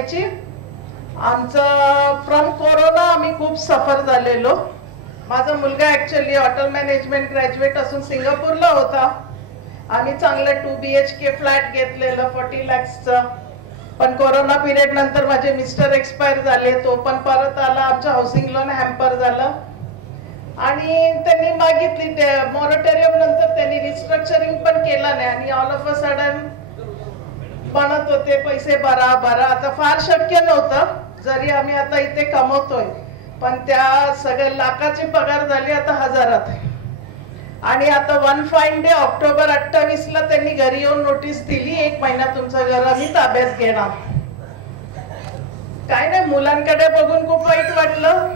बनवायची. आमचं from corona आम्ही खूप सफर झालेलो. माझा मुलगा ऍक्च्युअली हॉटेल मॅनेजमेंट ग्रॅज्युएट असून सिंगापूरला होता. आम्ही चांगलं 2 BHK फ्लॅट घेतलेलं 40 lakhsचं. पण कोरोना पिरियड नंतर माझे मिस्टर एक्सपायर झाले. तो पण परत आला. आमचं हाऊसिंग लोन हॅम्पर झालं आणि त्यांनी मागितली मॉरेटोरियम. नंतर त्यांनी रिस्ट्रक्चरिंग पण केलं नाही आणि ऑल ऑफ अ सडन बनत होते पैसे भरा भरा. आता फार शक्य नव्हतं. जरी आम्ही आता इथे कमवतोय पण त्या सगळ्या लाखाची पगार झाली आता हजारात. आणि आता वन फाईन डे ऑक्टोबर 28ला त्यांनी घरी येऊन नोटीस दिली 1 महिना तुमचं घर आम्ही ताब्यात घेणार. काय नाही, मुलांकडे बघून खूप वाईट वाटलं.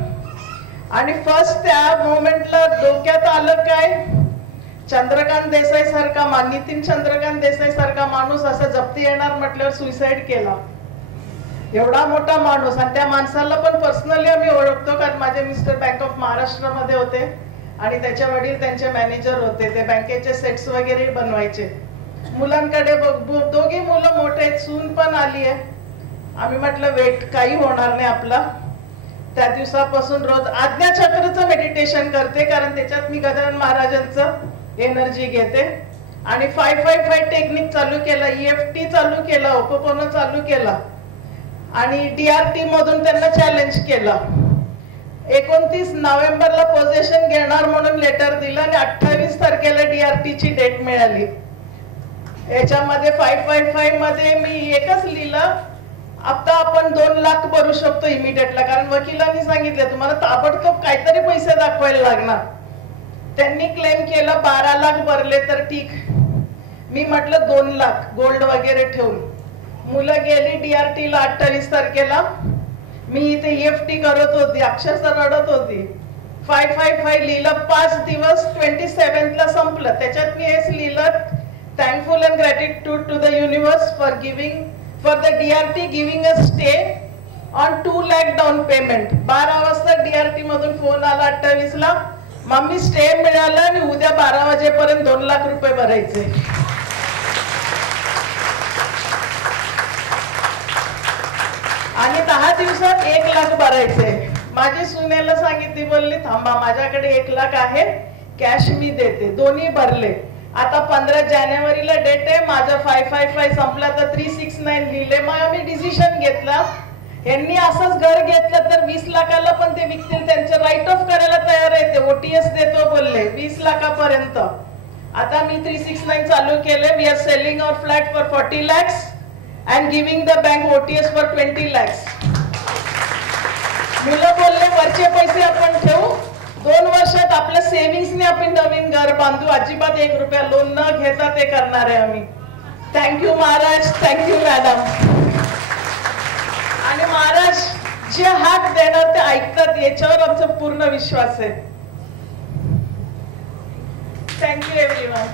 आणि फर्स्ट त्या मोमेंटला डोक्यात आलं काय, चंद्रकांत देसाई सारखा नितीन चंद्रकांत देसाई सारखा माणूस असं जप्ती येणार म्हटल्यावर सुसाईड केला. एवढा मोठा माणूस. आणि त्या माणसाला पण पर्सनली आम्ही ओळखतो कारण माझे मिस्टर बँक ऑफ महाराष्ट्रामध्ये होते आणि त्याचे वडील त्यांचे मॅनेजर होते. ते बँकेचे सेट्स वगैरे बनवायचे. मुलांकडे दोघी मुलं मोठे आहेत, सून पण आली आहे. आम्ही म्हटलं वेट, काही होणार नाही आपला. त्या दिवसापासून रोज आज्ञाचक्राचं मेडिटेशन करते कारण त्याच्यात मी गजानन महाराजांचं एनर्जी घेते. आणि 555 टेक्निक चालू केला, EFT चालू केला, उपपन्न चालू केला आणि DRT मधून त्यांना चॅलेंज केलं. 29 नोव्हेंबरला पोझिशन घेणार म्हणून लेटर दिलं आणि 28 तारखेला DRT ची डेट मिळाली. याच्यामध्ये 555 मध्ये मी एकच लिहिलं, आता आपण 2 लाख भरू शकतो इमिडिएटला. कारण वकिलांनी सांगितलं तुम्हाला ताबडतोब काहीतरी पैसे दाखवायला लागणार. त्यांनी क्लेम केलं 12 लाख भरले तर ठीक. मी म्हटलं 2 लाख गोल्ड वगैरे ठेवून. मुलं गेली DRT ला 28 तारखेला. मी इथे EFT करत होती, अक्षरशः रडत होती. 555 लिहिलं 5 दिवस. 27 ला संपलं. त्याच्यात मी हेच लिहिलं, thankful and gratitude to the universe for the DRT giving a stay on 2 lakh down payment. 12 वाजता DRT मधून फोन आला 28 ला, मम्मी स्टे मिळाला आणि उद्या 12 वाजेपर्यंत 2 लाख रुपये भरायचे. आणि 10 दिवसात 1 लाख भरायचे. माझी सुनेला सांगितली, बोलली थांबा माझ्याकडे 1 लाख आहे, कॅश मी देते. दोन्ही भरले. आता 15 जानेवारीला डेट आहे. माझं 555 संपला तर 369 लिहिले. मग आम्ही डिसिजन घेतला, यांनी असंच घर घेतलं तर 20 लाखाला पण ते विकतील, त्यांचं राईट ऑफ करायला तयार आहे. ते OTS देतो बोलले 20 लाखापर्यंत. आता मी 369 चालू केले. We are selling our flat for 40 lakhs and giving the bank OTS for 20 lakhs. मुलं बोलले वरचे पैसे आपण ठेवू, 2 वर्षात आपल्या सेव्हिंग्सने आपण नवीन घर बांधू. अजिबात 1 रुपया लोन न घेता ते करणार आहे आम्ही. Thank you Maharaj, thank you madam. आणि महाराज जे हात देणार ते ऐकतात, याच्यावर आमचा पूर्ण विश्वास आहे. Thank you everyone.